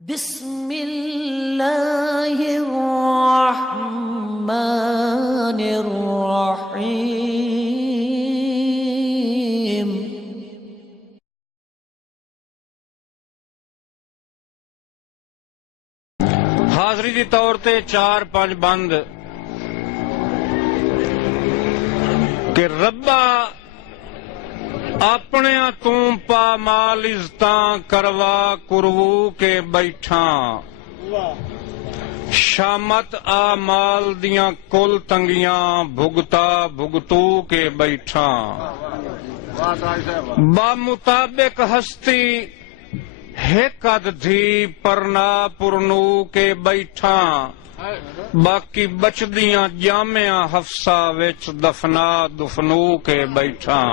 بسم اللہ الرحمن الرحیم۔ حاضری دی طور تے 4-5 بند کہ ربا اپنے توں پامال عزتاں کروا کرو کے بیٹھاں، شامت آمال دیاں کل تنگیاں بھگتا بھگتو کے بیٹھاں، با مطابق ہستی ایک ادھی پرنا پرنو کے بیٹھاں، باقی بچدیاں جامعہ حفصہ وچ دفنا دفنو کے بیٹھاں،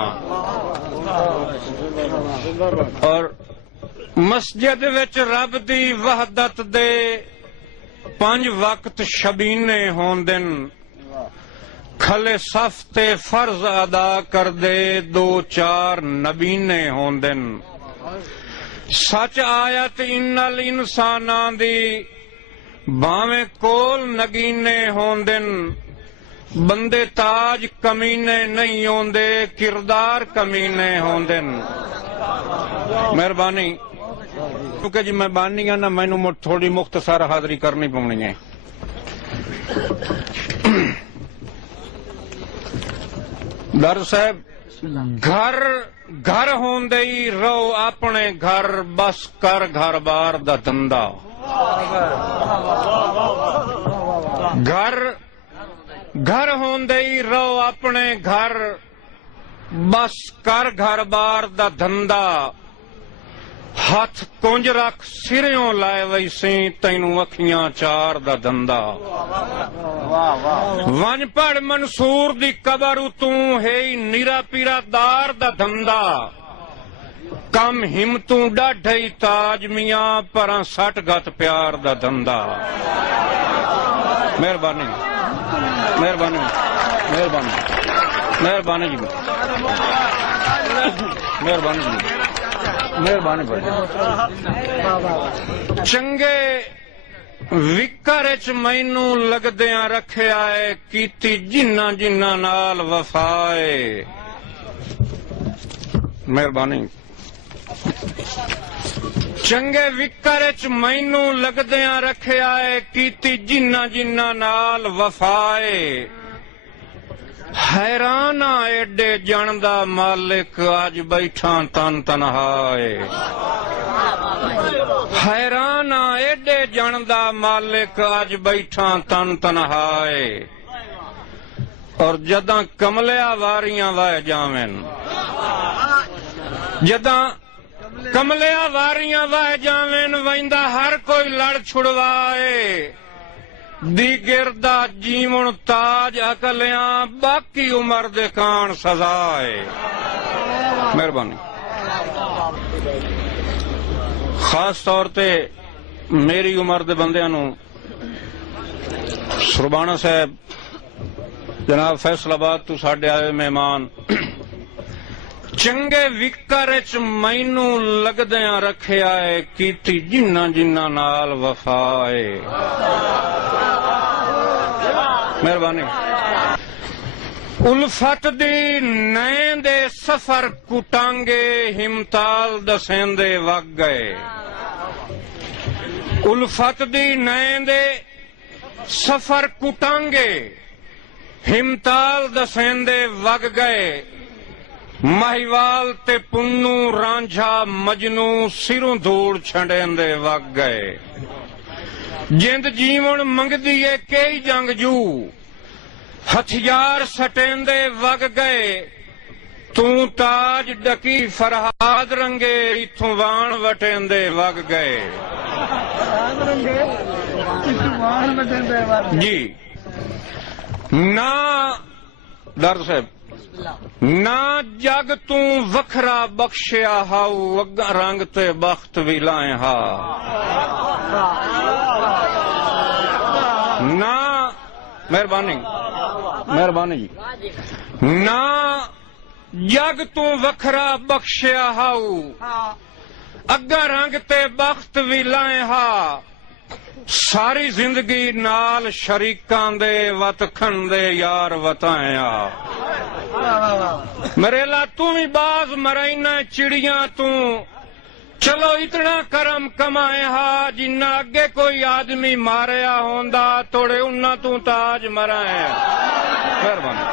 اور مسجد وچ رب دی وحدت دے 5 وقت شبینے ہوندن، کھلے صف تے فرض ادا کر دے 2-4 نبینے ہوندن، سچ آیت ان الانساناں دی باویں کول نگینے ہوندن، بندے تاج کمینے نہیں ہوندے کردار کمینے ہوندن۔ مہربانی کیونکہ جی میں بانی ہاں نا، مینوں تھوڑی مختصر حاضری کرنی پونی ہے۔ در صاحب گھر ہوندے ہی رو اپنے گھر، بس کر گھر بار دا دھندا، گھر ہوندے ہی رو اپنے گھر، بس کر گھر بار دا دھندا، ہاتھ کنج رکھ سریوں لائے ویسی تینوں اکھیاں 4 دا دھندا، ونج پڑھ منصور دی قبر اتوں ہے نیرا پیرا دار دا دھندا، کم ہمتوں ڈاڈھئی تاج میاں پراں 60 گت پیار دا دھندا۔ مہربانی مہربانی مہربانی مہربانی جی، مہربانی جی، مہربانی بھائی۔ چنگے وکر چ مینوں لگدیاں رکھیا ہے، کیتی جنہ جنہ نال وفائے۔ مہربانی۔ چنگے وکر چ مینوں لگدیاں رکھیا ہے، کیتی جنہ جنہ نال وفائے۔ حیران ایڈے جن دا مالک اج بیٹھاں تن تنہائے، حیران ایڈے جن دا مالک اج بیٹھاں تن تنہائے، اور جداں کملیا واریاں وائے جاویں، جداں کملیا واریاں وائے جاویں، ویندا ہر کوئی لڑ چھڑوائے، دی گردا جیون تاج اکلیاں باقی عمر دے کان سزائے۔ مہربانی۔ خاص طور تے میری عمر دے بندیاں نو سربانا صاحب جناب فیصل آباد تو ساڈے آئے مہمان، چنگے وکر چ مینوں لگدیاں رکھیا ہے، کیتی جنہ جنہ نال وفائے۔ مہربانی۔ الفت دی نئیں دے سفر کٹانگے، ہمتال دسیندے وگ گئے، الفت دی نئیں دے سفر کٹانگے، ہمتال دسیندے وگ گئے، مہیوال تے پنو رانجھا مجنو سروں دھوڑ چھنڈیندے وگ گئے، جند جیون منگدی ہے کئی جنگجو، ہتھیار سٹیندے وگ گئے، توں تاج ڈکی فرہاد رنگے ایتھوں وان وٹیندے وگ گئے۔ جی نہ در صاحب نہ جگ توں وکھرا بخشیا ہاؤ، رنگ تے بخت بھی لائیں ہا، نہ مہربانی مہربانی جی، نہ جگ توں وکھرا بخشیا ہاؤ، اگا رنگ تے بخت بھی لائیں ہا ساری زندگی نال شریکاں دے وت کھندے یار وتائیں آ میرے لا تو بھی باز مرائنا چڑیاں تو چلو اتنا کرم کمائے ہا جنہ اگے کوئی آدمی ماریا ہوندا توڑے انہاں تو تاج مرائیں مہربانی